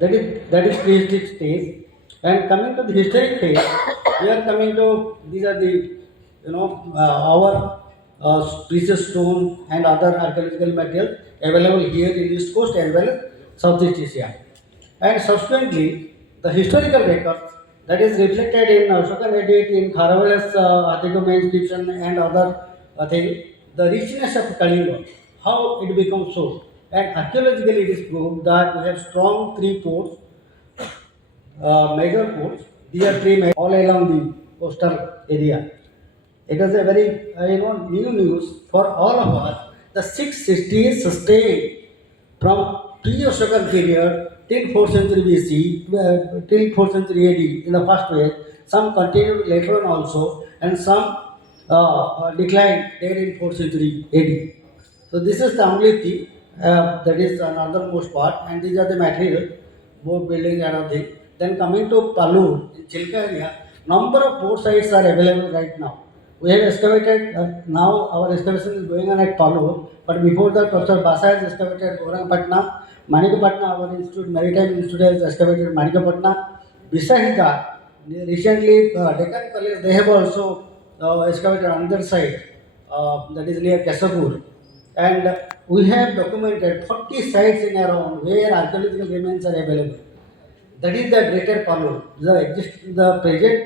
that is prehistoric stage. And coming to the historic phase, we are coming to these are the our precious stone and other archaeological materials available here in East Coast as well as Southeast Asia. And subsequently, the historical records that is reflected in Ashokan edit in Kharavala's Atikuma inscription and other thing, the richness of Kalinga, how it becomes so. And archaeologically, it is proved that we have strong three ports, major ports. These are three all along the coastal area. It was a very new news for all of us. The 660 is sustained from pre-Ashokan period till 4th century BC till 4th century AD in the first phase. Some continued later on also, and some declined there in 4th century AD. So this is the Amliti, that is another most part, and these are the materials, boat building and other thing. Then coming to Palur in Chilka area, number of port sites are available right now. We have excavated, now our excavation is going on at Palur, but before that Professor Basa has excavated Gorangpatna, Manikapatna, our institute, Maritime Institute has excavated Manikapatna. Besides that, recently Deccan College, they have also excavated another site, that is near Kesapur. And we have documented 40 sites in around where archaeological remains are available. That is the greater Palur. The present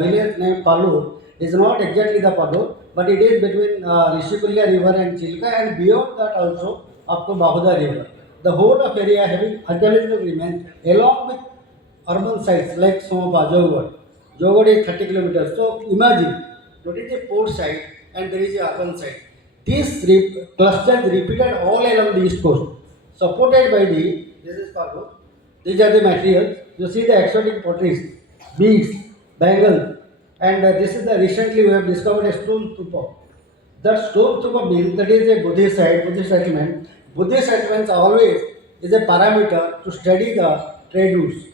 village name Palur is not exactly the Palur, but it is between Rishikulya river and Chilka, and beyond that also up to Bahuda river. The whole of area having archaeological remains along with urban sites like Somapa, Jogod. Jogod is 30 kilometers. So imagine, what is a port site and there is a urban site. These clusters repeated all along the east coast, supported by this is Palur. These are the materials. You see the exotic potteries, beads, bangles, and this is the recently we have discovered a stone stupa. That stone stupa means that is a Buddhist site, Buddhist settlement. Buddhist settlements always is a parameter to study the trade routes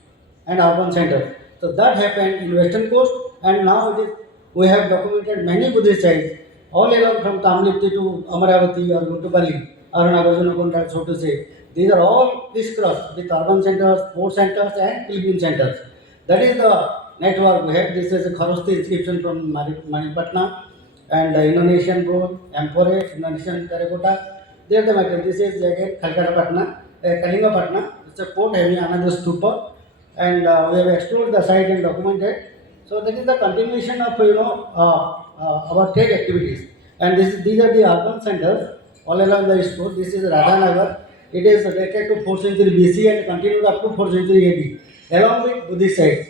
and urban centers. So that happened in western coast, and now it is we have documented many Buddhist sites all along from Tamlipti to Amaravati or Guttupalli or Nagarjunakonda, so to say. These are all crisscrossed with urban centers, port centers, and pilgrim centers. That is the network we have. This is a Kharosti inscription from Manipatna and Indonesian road, Ampore, Indonesian terracotta. There the matter. This is again Kalkata Kalingapatna. It's a port having another stupa, and we have explored the site and documented. So that is the continuation of our trade activities. And these are the urban centers all along the east coast. This is Radhanagar. It is dated to 4th century BC and continued up to 4th century AD, along with Buddhist sites.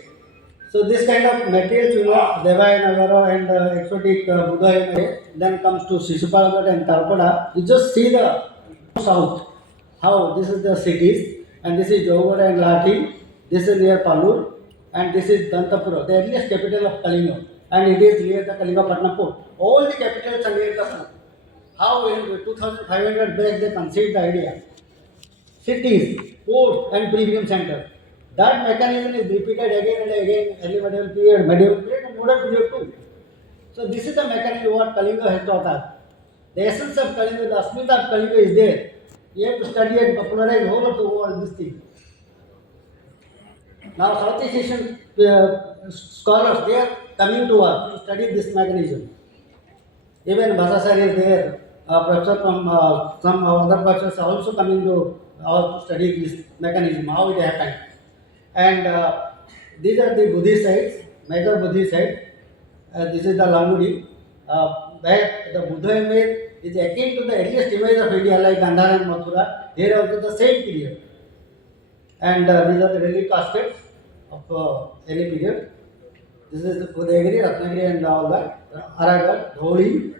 So this kind of materials, Devaya and exotic Buddha, then comes to Shishupalagat and Tarpada. You just see the south, how this is the cities, and this is Jogada and Lati, this is near Palur, and this is Dantapura, the earliest capital of Kalinga, and it is near the Kalingapatna port. All the capitals are near the port. How in 2500 back they conceived the idea. Cities, ports, and premium centers. That mechanism is repeated again and again, early medieval period, and modern period too. So this is the mechanism what Kalinga has taught us. The essence of Kalinga, the Asmita of Kalinga is there. You have to study and popularize whole of the world this thing. Now Southeast Asian scholars, they are coming to us to study this mechanism. Even Bhattacharya is there. Professor from some other professors are also coming to study this mechanism, how it happened. And these are the Buddhist sites, major Buddhist sites. This is the Langudi, where the Buddha image is akin to the earliest image of India, like Gandhara and Mathura. Here also the same period. And these are the relic caskets of early period. This is the Udayagiri, Ratnagiri, and all that. Aragat, Dholi.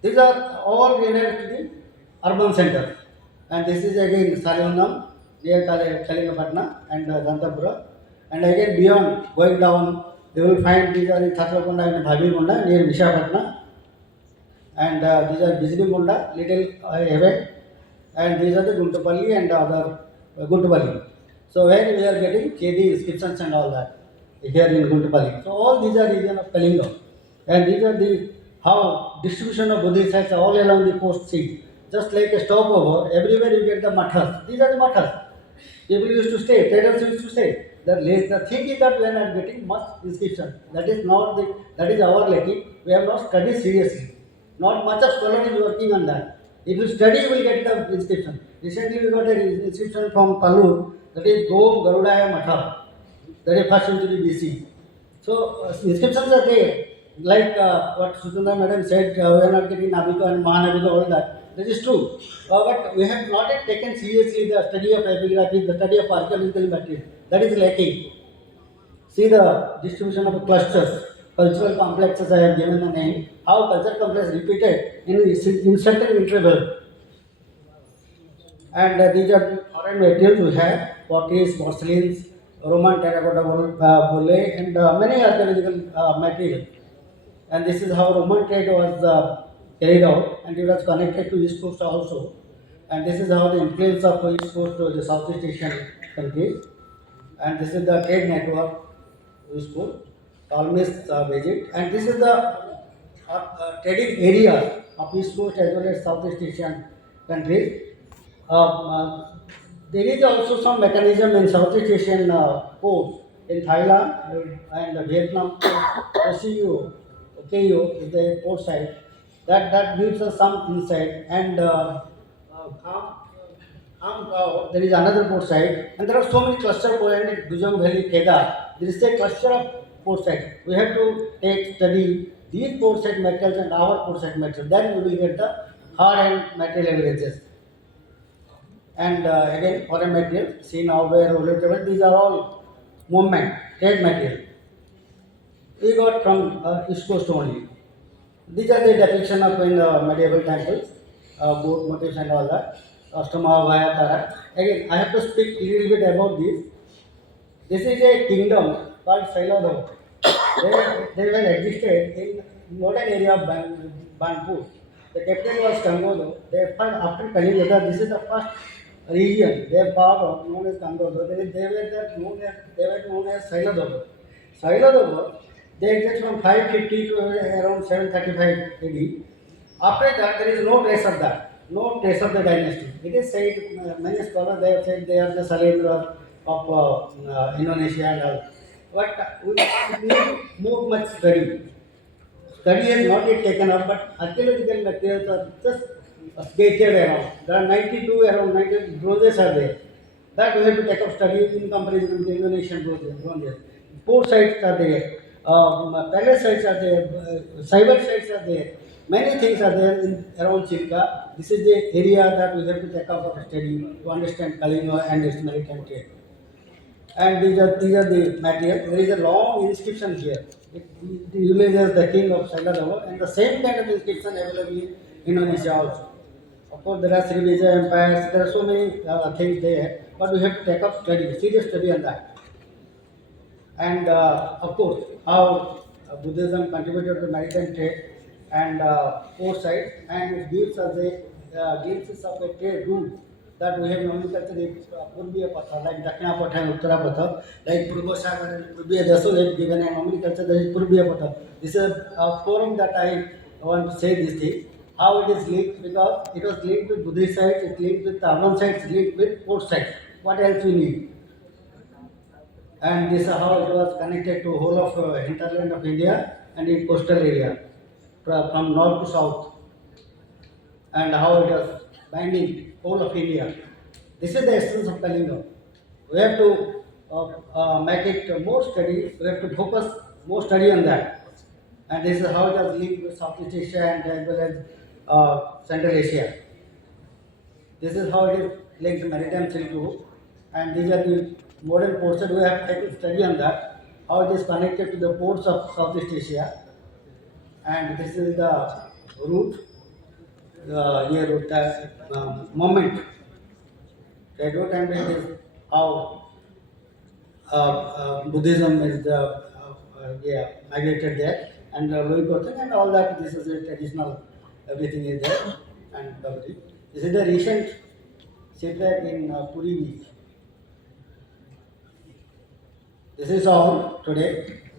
These are all related to the urban centers. And this is again Salivandam, near Kalingapatna and Dantapura. And again beyond, going down, you will find these are the Thatrakonda and Bhagikonda near Vishakhapatna. And these are Bijlikonda, little away. And these are the Guntupalli and other Guntupalli. So where we are getting Chedi inscriptions and all that here in Guntupalli. So all these are region of Kalinga. And these are the how distribution of Buddhist sites all along the coast sea. Just like a stopover, everywhere you get the mathas. These are the mathas. People used to stay, traders used to stay. The thing is that we are not getting much inscription. That is not the, that is our lacking. We have not studied seriously. Not much of scholar is working on that. If you study, you will get the inscription. Recently, we got an inscription from Palur, that is Go Garudaya Matha, that is first century BC. So inscriptions are there, like what Sutanda madam said, we are not getting Nabika and Mahanabika, all that. That is true. But we have not yet taken seriously the study of epigraphy, the study of archaeological material. That is lacking. See the distribution of clusters, cultural complexes I have given the name, how cultural complex repeated in certain interval. And these are foreign materials we have, potteries, porcelains, Roman terracotta vole, and many archaeological materials. And this is how Roman trade was carried out, and it was connected to East Coast also. And this is how the influence of East Coast to the Southeast Asian countries. And this is the trade network East Coast, Ptolemy's visit. And this is the trading area of East Coast as well as Southeast Asian countries. There is also some mechanism in Southeast Asian ports in Thailand and Vietnam. OCU, OKU is the port side. That gives us some insight. And there is another port side, and there are so many cluster points in Dujang Valley, Kedah. There is a cluster of port sites. We have to take study these port site metals and our port site metals. Then we will get the hard and material evidences. And again, foreign material, see now where relatable, these are all movement, trade material. We got from East Coast only. These are the depiction of in the medieval temples, boat motifs and all that. Astama, Vaya, Tara. Again, I have to speak a little bit about this. This is a kingdom called Sailadho. They were existed in modern area of Banpur. The capital was Kangodo. They found after Kalingata, this is the first region they are part of known as Kangodo. They were known as Sailadho. Sailadho, they exist from 550 to around 735 AD. After that, there is no trace of that, no trace of the dynasty. It is said, many scholars they have said they are the Salendra of Indonesia and all. But we need more much study. Study has not yet taken up, but archaeological materials are just scattered around. There are 92 around 90 bronzes are there. That we have to take up study in comparison with the Indonesian bronzes. Port sites are there, palace sites are there, cyber sites are there. Many things are there in around Chilka. This is the area that we have to take up for study to understand Kalinga and its maritime trade. And these are the material. There is a long inscription here. It images the king of Sailadava, and the same kind of inscription available in Indonesia also. Of course, there are Srivijaya empires. There are so many things there, but we have to take up study, serious study on that. And of course, how Buddhism contributed to maritime trade and port side, and it gives us a glimpses of a trade route that we have nomenclature is Purbiya Patha, like Dakshina Patha and Uttara Patha, like Purba Sagar and Purbiya Daso have given a nomenclature that is Purbiya Patha. This is a forum that I want to say this thing, how it is linked, because it was linked with Buddhist sites, it's linked with urban sites, linked with port sites. What else we need? And this is how it was connected to whole of hinterland of India and in coastal area from north to south, and how it was binding whole of India. This is the essence of Kalinga. We have to make it more study. We have to focus more study on that. And this is how it was linked with Southeast Asia and as well as Central Asia. This is how it is linked to maritime Silk Route. And these are the modern ports that we have taken study on that, how it is connected to the ports of Southeast Asia. And this is the route, here route, moment. Trade route, and it is how Buddhism is migrated there, and Louis Vuitton and all that. This is a traditional, everything is there, and this is the recent shipwreck in Puri beach. This is all today.